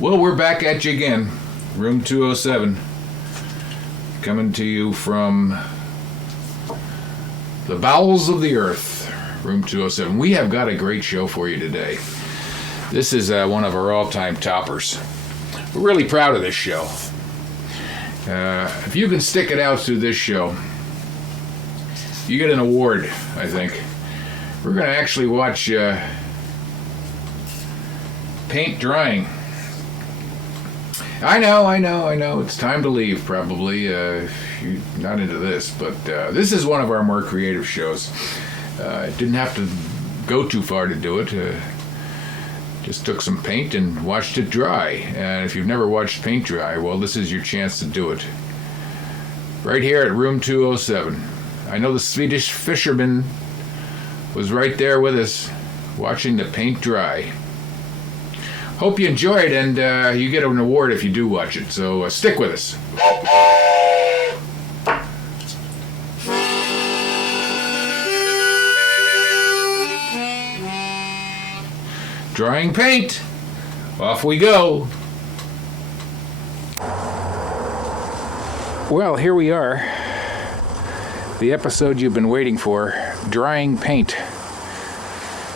Well, we're back at you again. Room 207. Coming to you from the bowels of the earth. Room 207. We have got a great show for you today. This is one of our all-time toppers. We're really proud of this show. If you can stick it out through this show, you get an award, I think. We're going to actually watch paint drying. I know. It's time to leave, probably, if you're not into this. But this is one of our more creative shows. Didn't have to go too far to do it. Just took some paint and watched it dry. And if you've never watched paint dry, well, this is your chance to do it. Right here at Room 207. I know the Swedish fisherman was right there with us, watching the paint dry. Hope you enjoy it, and you get an award if you do watch it, so stick with us. Drying paint. Off we go. Well, here we are. The episode you've been waiting for, drying paint.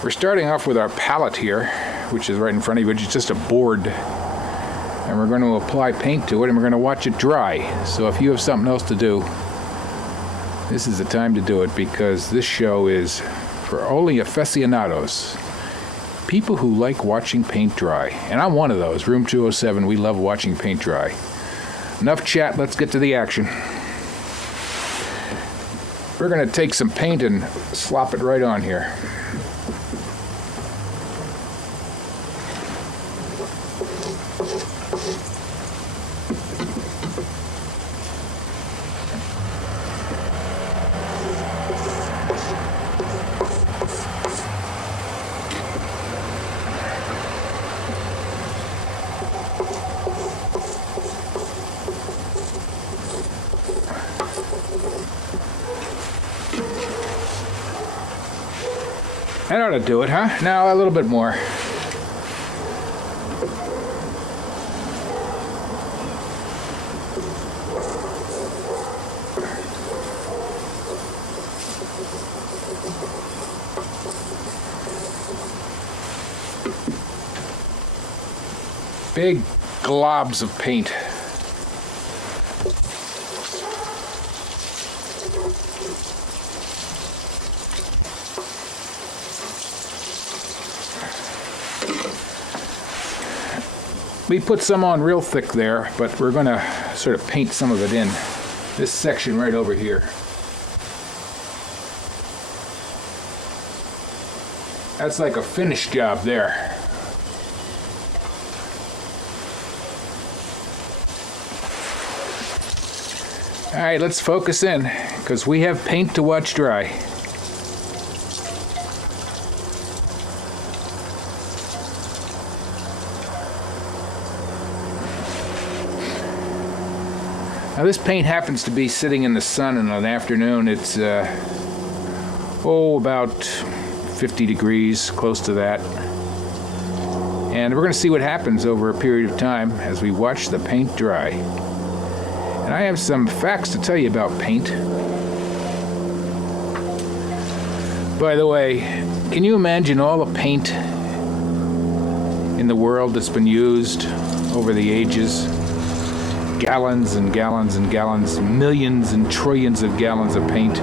We're starting off with our palette here, which is right in front of you, which is just a board. And we're going to apply paint to it, and we're going to watch it dry. So if you have something else to do, this is the time to do it, because this show is for only aficionados. People who like watching paint dry. And I'm one of those. Room 207, we love watching paint dry. Enough chat, let's get to the action. We're going to take some paint and slop it right on here. That ought to do it, huh? Now a little bit more. Big globs of paint. We put some on real thick there, but we're going to sort of paint some of it in. This section right over here. That's like a finished job there. All right, let's focus in, because we have paint to watch dry. Now this paint happens to be sitting in the sun in an afternoon. It's about 50 degrees, close to that. And we're going to see what happens over a period of time as we watch the paint dry. And I have some facts to tell you about paint. By the way, can you imagine all the paint in the world that's been used over the ages? Gallons and gallons and gallons, millions and trillions of gallons of paint.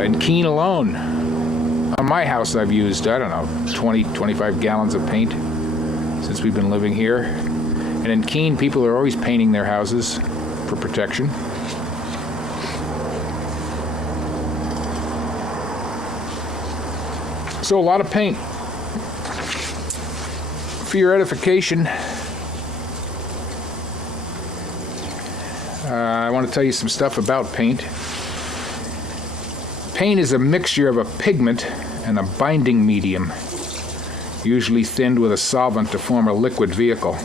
In Keene alone, on my house I've used, 20, 25 gallons of paint since we've been living here. And in Keene, people are always painting their houses for protection. So a lot of paint. For your edification, I want to tell you some stuff about paint. Paint is a mixture of a pigment and a binding medium, usually thinned with a solvent to form a liquid vehicle.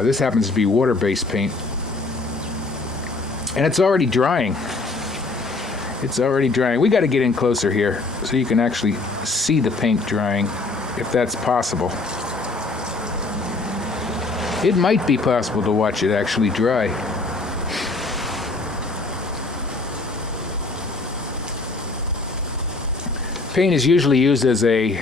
This happens to be water-based paint. And it's already drying. It's already drying. We got to get in closer here so you can actually see the paint drying. if that's possible. It might be possible to watch it actually dry. Paint is usually used as a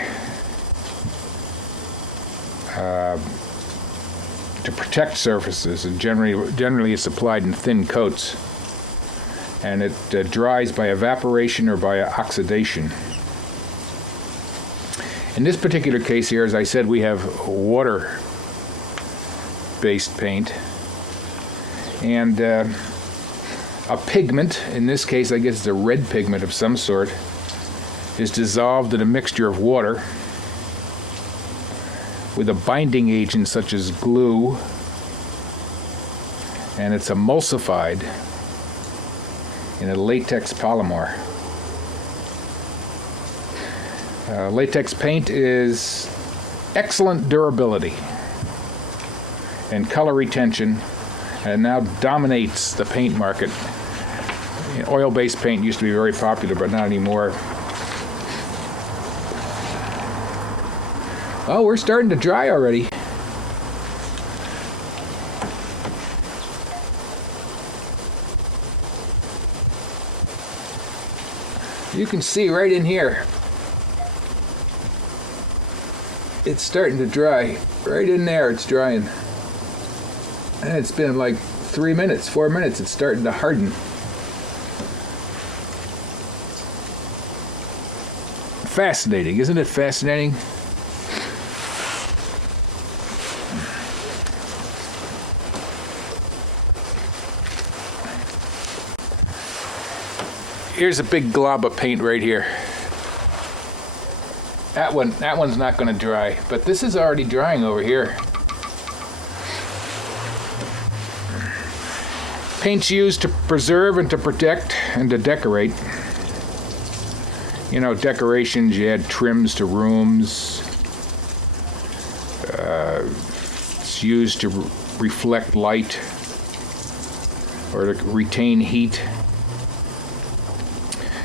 to protect surfaces, and generally it's applied in thin coats, and it dries by evaporation or by oxidation. In this particular case here, as I said, we have water-based paint, and a pigment, in this case I guess it's a red pigment of some sort, is dissolved in a mixture of water with a binding agent such as glue, and it's emulsified in a latex polymer. Latex paint is excellent durability and color retention, and now dominates the paint market. Oil-based paint used to be very popular, but not anymore. Oh, we're starting to dry already. You can see right in here. It's starting to dry. Right in there, it's drying. And it's been like 4 minutes, it's starting to harden. Fascinating, isn't it fascinating? Here's a big glob of paint right here. That one's not going to dry, but this is already drying over here. Paint's used to preserve and to protect and to decorate. You know, decorations, you add trims to rooms. It's used to reflect light or to retain heat.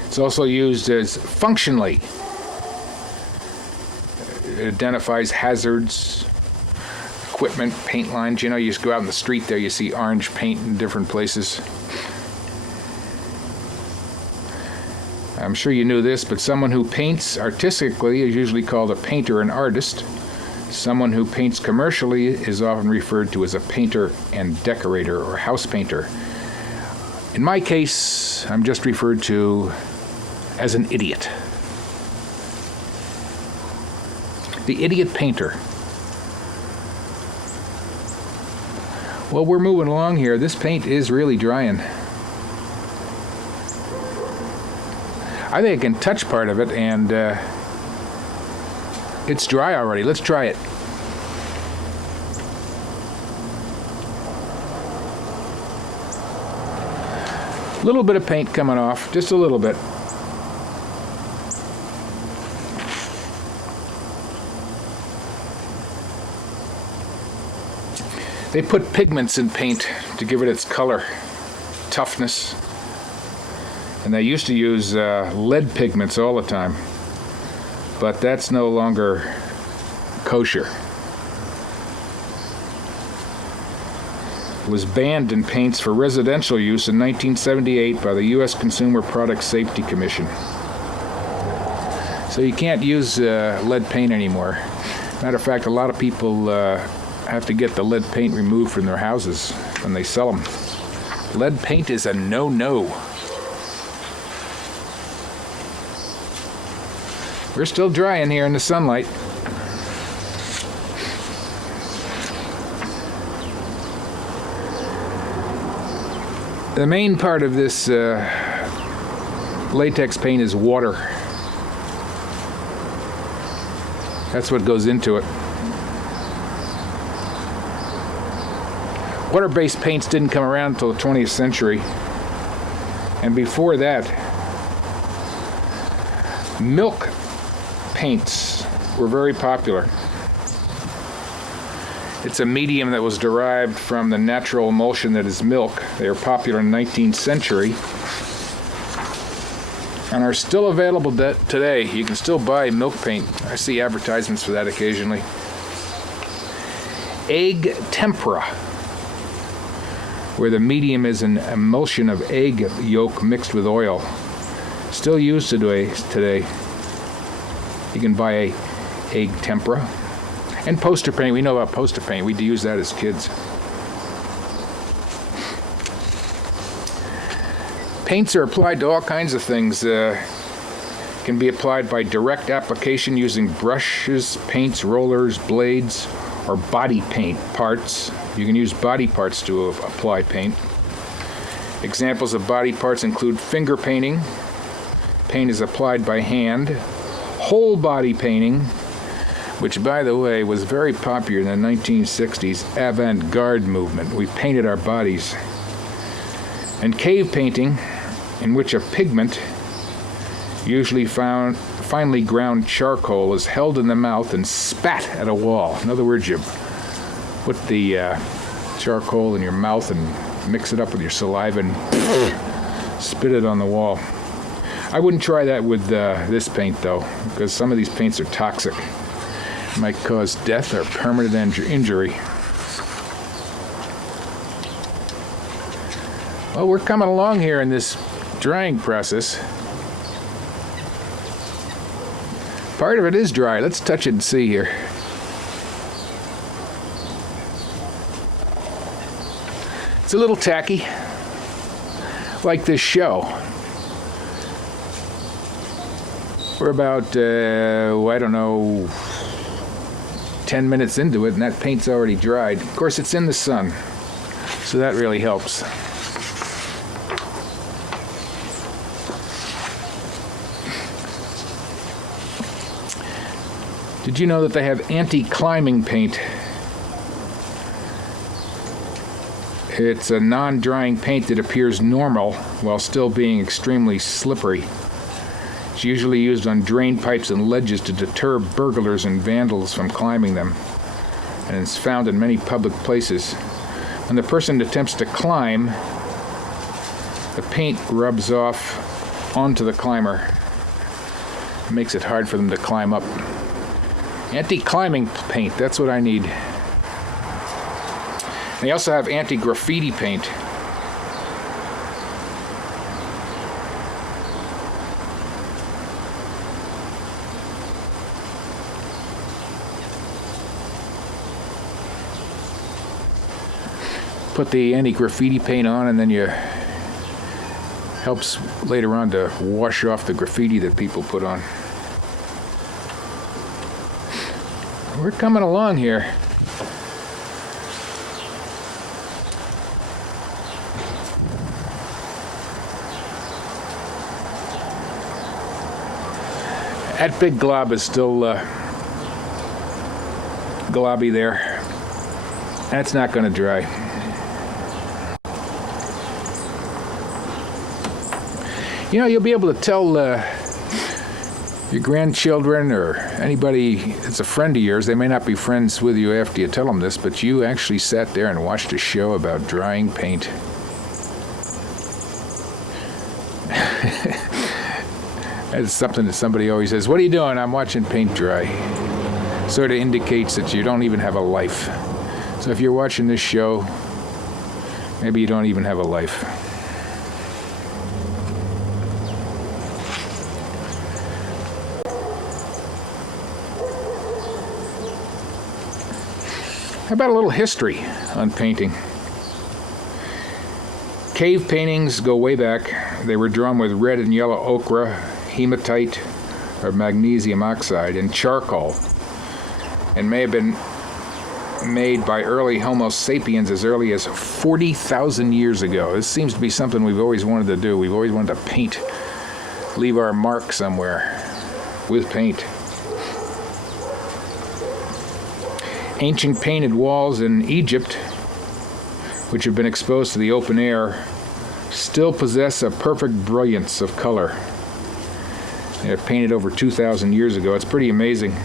It's also used as functionally. It identifies hazards, equipment, paint lines. You know, you just go out in the street there, you see orange paint in different places. I'm sure you knew this, but someone who paints artistically is usually called a painter and artist. Someone who paints commercially is often referred to as a painter and decorator or house painter. In my case, I'm just referred to as an idiot. The idiot painter. Well, we're moving along here. This paint is really drying. I think I can touch part of it, and it's dry already. Let's try it. A little bit of paint coming off, just a little bit. They put pigments in paint to give it its color, toughness. And they used to use lead pigments all the time. But that's no longer kosher. It was banned in paints for residential use in 1978 by the U.S. Consumer Product Safety Commission. So you can't use lead paint anymore. Matter of fact, a lot of people have to get the lead paint removed from their houses when they sell them. Lead paint is a no-no. We're still drying here in the sunlight. The main part of this latex paint is water. That's what goes into it. Water-based paints didn't come around until the 20th century. And before that, milk paints were very popular. It's a medium that was derived from the natural emulsion that is milk. They were popular in the 19th century. and are still available today. You can still buy milk paint. I see advertisements for that occasionally. Egg tempera, where the medium is an emulsion of egg yolk mixed with oil. Still used today. You can buy a egg tempera. And poster paint. We know about poster paint. We use that as kids. Paints are applied to all kinds of things. Can be applied by direct application using brushes, paints, rollers, blades, or body paint parts. You can use body parts to apply paint. Examples of body parts include finger painting. Paint is applied by hand. Whole body painting, which, by the way, was very popular in the 1960s avant-garde movement. We painted our bodies. And cave painting, in which a pigment, usually finely ground charcoal, is held in the mouth and spat at a wall. In other words, you put the charcoal in your mouth and mix it up with your saliva and spit it on the wall. I wouldn't try that with this paint, though, because some of these paints are toxic. It might cause death or permanent injury. Well, we're coming along here in this drying process. Part of it is dry. Let's touch it and see here. It's a little tacky, like this show. We're about, I don't know, 10 minutes into it, and that paint's already dried. Of course, it's in the sun, so that really helps. Did you know that they have anti-climbing paint? It's a non-drying paint that appears normal while still being extremely slippery. It's usually used on drain pipes and ledges to deter burglars and vandals from climbing them, and it's found in many public places. When the person attempts to climb, the paint rubs off onto the climber. It makes it hard for them to climb up. Anti-climbing paint, that's what I need. They also have anti-graffiti paint. Put the anti-graffiti paint on, and then helps later on to wash off the graffiti that people put on. We're coming along here. That big glob is still globby there. That's not going to dry. You know, you'll be able to tell your grandchildren or anybody that's a friend of yours. They may not be friends with you after you tell them this, but you actually sat there and watched a show about drying paint. That's something that somebody always says, "What are you doing?" "I'm watching paint dry." Sort of indicates that you don't even have a life. So if you're watching this show, maybe you don't even have a life. How about a little history on painting? Cave paintings go way back. They were drawn with red and yellow ochre, hematite, or magnesium oxide, and charcoal, and may have been made by early Homo sapiens as early as 40,000 years ago. This seems to be something we've always wanted to do. We've always wanted to paint, leave our mark somewhere with paint. Ancient painted walls in Egypt, which have been exposed to the open air, still possess a perfect brilliance of color. They were painted over 2,000 years ago. It's pretty amazing.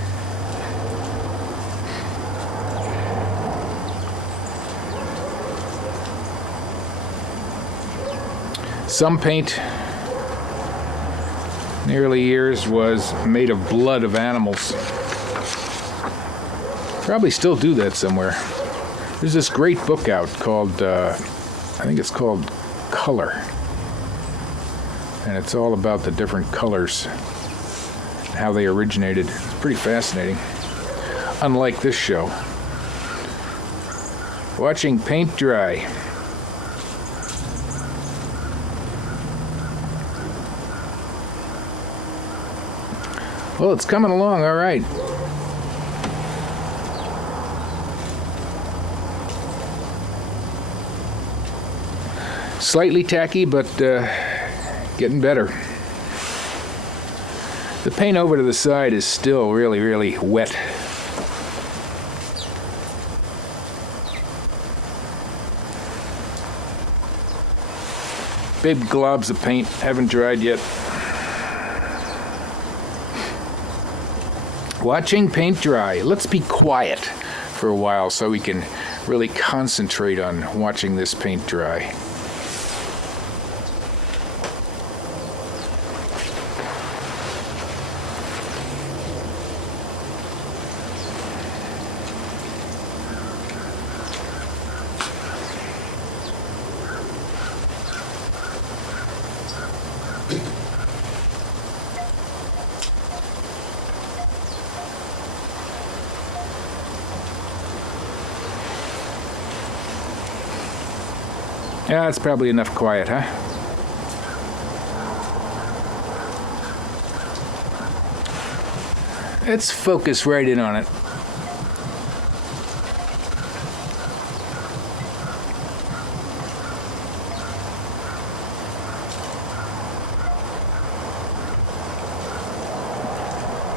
Some paint in the early years was made of blood of animals. Probably still do that somewhere. There's this great book out called, I think it's called Color. And it's all about the different colors and how they originated. It's pretty fascinating. Unlike this show. Watching paint dry. Well, it's coming along all right. Slightly tacky, but getting better. The paint over to the side is still really, really wet. Big globs of paint haven't dried yet. Watching paint dry. Let's be quiet for a while so we can really concentrate on watching this paint dry. Yeah, it's probably enough quiet, huh? Let's focus right in on it.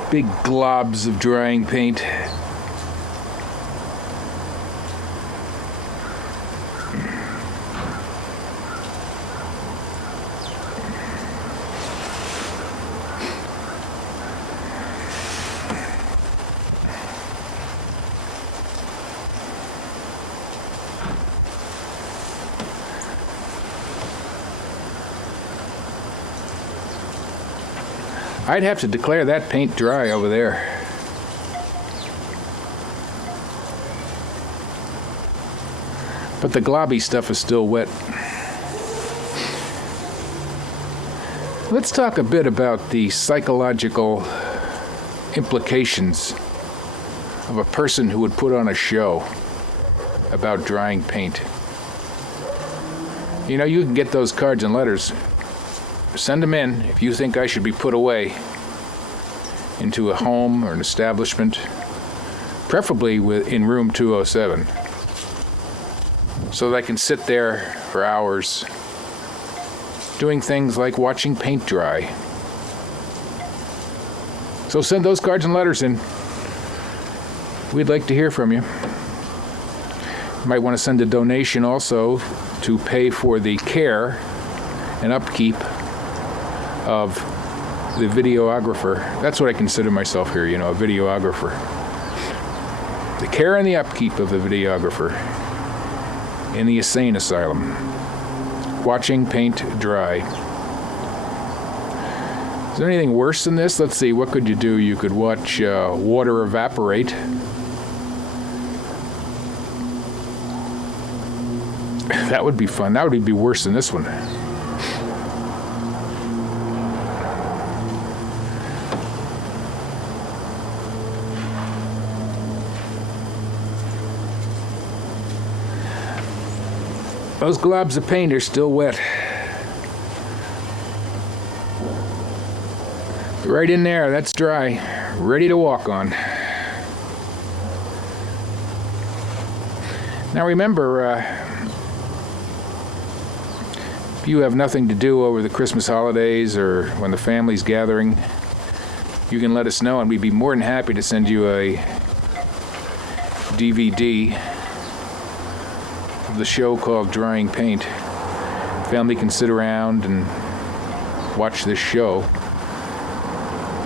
Big globs of drying paint. I'd have to declare that paint dry over there. But the globby stuff is still wet. Let's talk a bit about the psychological implications of a person who would put on a show about drying paint. You know, you can get those cards and letters. Send them in if you think I should be put away into a home or an establishment, preferably in room 207, so that I can sit there for hours doing things like watching paint dry. So send those cards and letters in. We'd like to hear from you. You might want to send a donation also to pay for the care and upkeep of the videographer. That's what I consider myself here, a videographer. The care and the upkeep of the videographer in the insane asylum. Watching paint dry. Is there anything worse than this? Let's see, what could you do? You could watch water evaporate. That would be fun. That would be worse than this one. Those globs of paint are still wet. Right in there, that's dry. Ready to walk on. Now remember, if you have nothing to do over the Christmas holidays or when the family's gathering, you can let us know and we'd be more than happy to send you a DVD of the show called Drying Paint. Family can sit around and watch this show.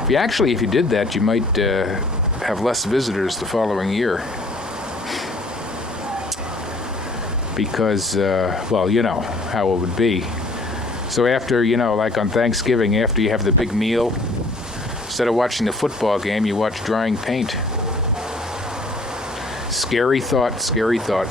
If you did that, you might have less visitors the following year. Because, well, you know how it would be. So after, like on Thanksgiving, after you have the big meal, instead of watching the football game, you watch drying paint. Scary thought, scary thought.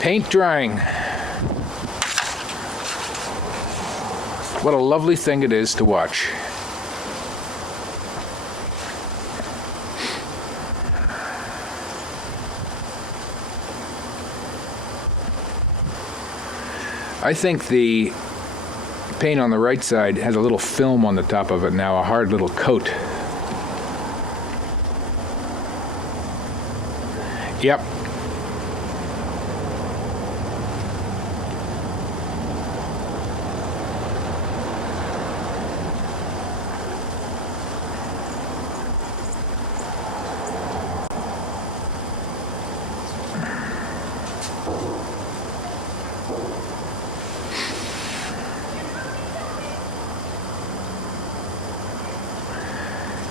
Paint drying. What a lovely thing it is to watch. I think the paint on the right side has a little film on the top of it now, a hard little coat. Yep.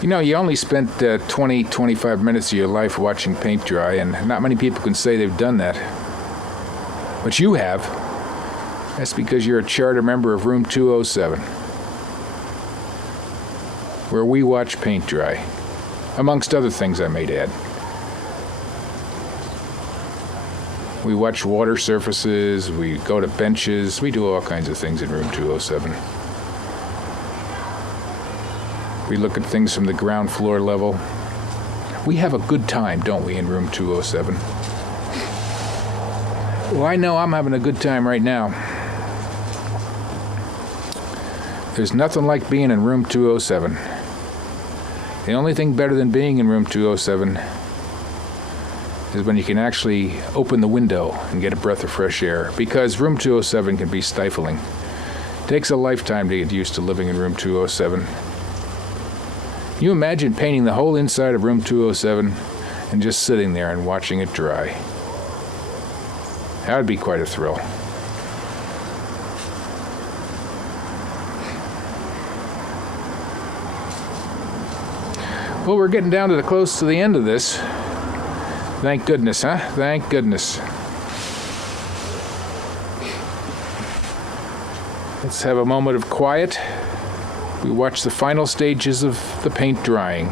You only spent 20, 25 minutes of your life watching paint dry, and not many people can say they've done that. But you have. That's because you're a charter member of Room 207, where we watch paint dry, amongst other things I might add. We watch water surfaces, we go to benches, we do all kinds of things in Room 207. We look at things from the ground floor level. We have a good time, don't we, in Room 207? Well, I know I'm having a good time right now. There's nothing like being in Room 207. The only thing better than being in Room 207 is when you can actually open the window and get a breath of fresh air, because Room 207 can be stifling. It takes a lifetime to get used to living in Room 207. You imagine painting the whole inside of Room 207 and just sitting there and watching it dry. That would be quite a thrill. Well, we're getting down to close to the end of this. Thank goodness, huh? Thank goodness. Let's have a moment of quiet. We watch the final stages of the paint drying.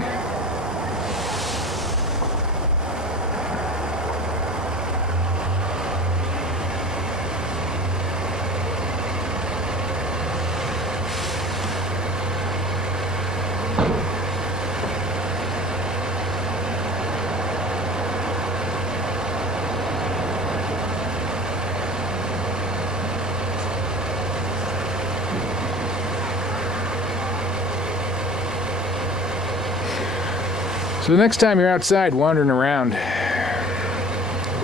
So the next time you're outside wandering around,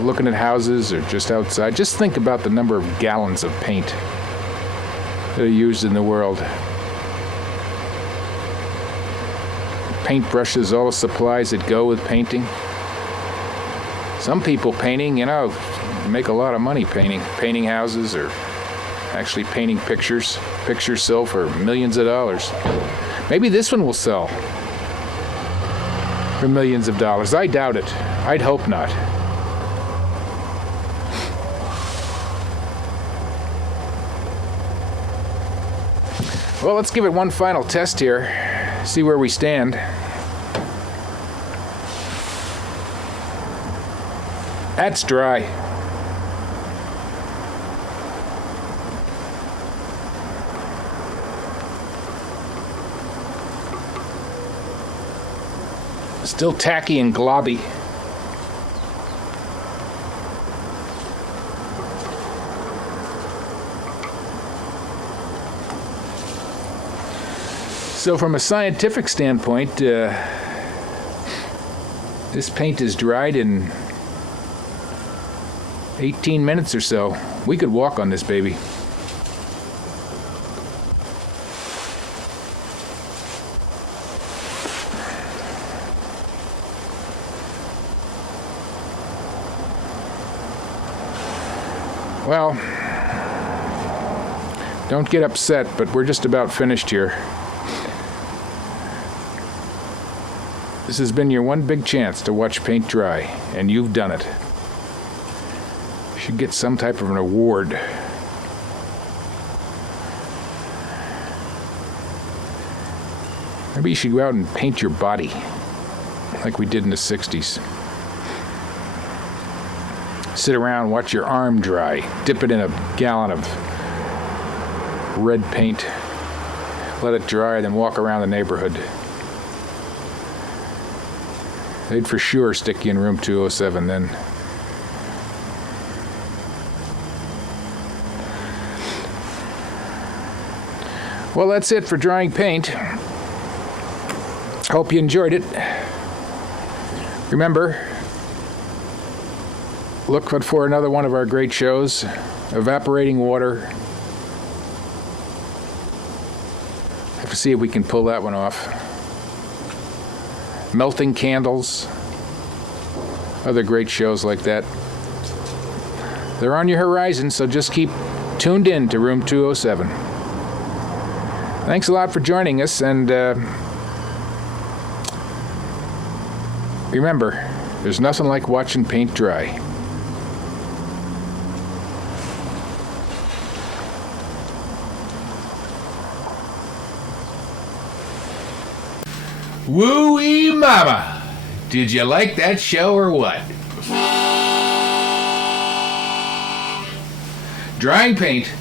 looking at houses or just outside, just think about the number of gallons of paint that are used in the world. Paintbrushes, all the supplies that go with painting. Some people painting, make a lot of money painting houses or actually painting pictures. Pictures sell for millions of dollars. Maybe this one will sell for millions of dollars. I doubt it. I'd hope not. Well, let's give it one final test here. See where we stand. That's dry. Still tacky and globby. So from a scientific standpoint, this paint is dried in 18 minutes or so. We could walk on this baby. Well, Don't get upset, but we're just about finished here. This has been your one big chance to watch paint dry, and you've done it. You should get some type of an award. Maybe you should go out and paint your body, like we did in the 60s. Sit around, watch your arm dry, dip it in a gallon of red paint, let it dry, then walk around the neighborhood. They'd for sure stick you in room 207 then. Well, that's it for drying paint. Hope you enjoyed it. Remember, look for another one of our great shows. Evaporating water. Have to see if we can pull that one off. Melting candles. Other great shows like that. They're on your horizon, so just keep tuned in to room 207. Thanks a lot for joining us, and remember, there's nothing like watching paint dry. Woo-wee mama! Did you like that show or what? Drying paint.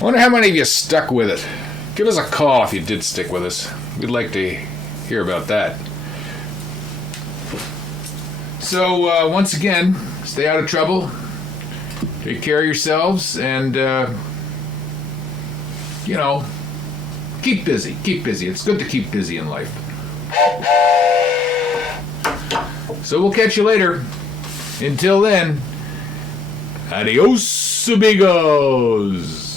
I wonder how many of you stuck with it. Give us a call if you did stick with us. We'd like to hear about that. So, once again, stay out of trouble. Take care of yourselves and, keep busy. Keep busy. It's good to keep busy in life. So we'll catch you later. Until then, adios, amigos.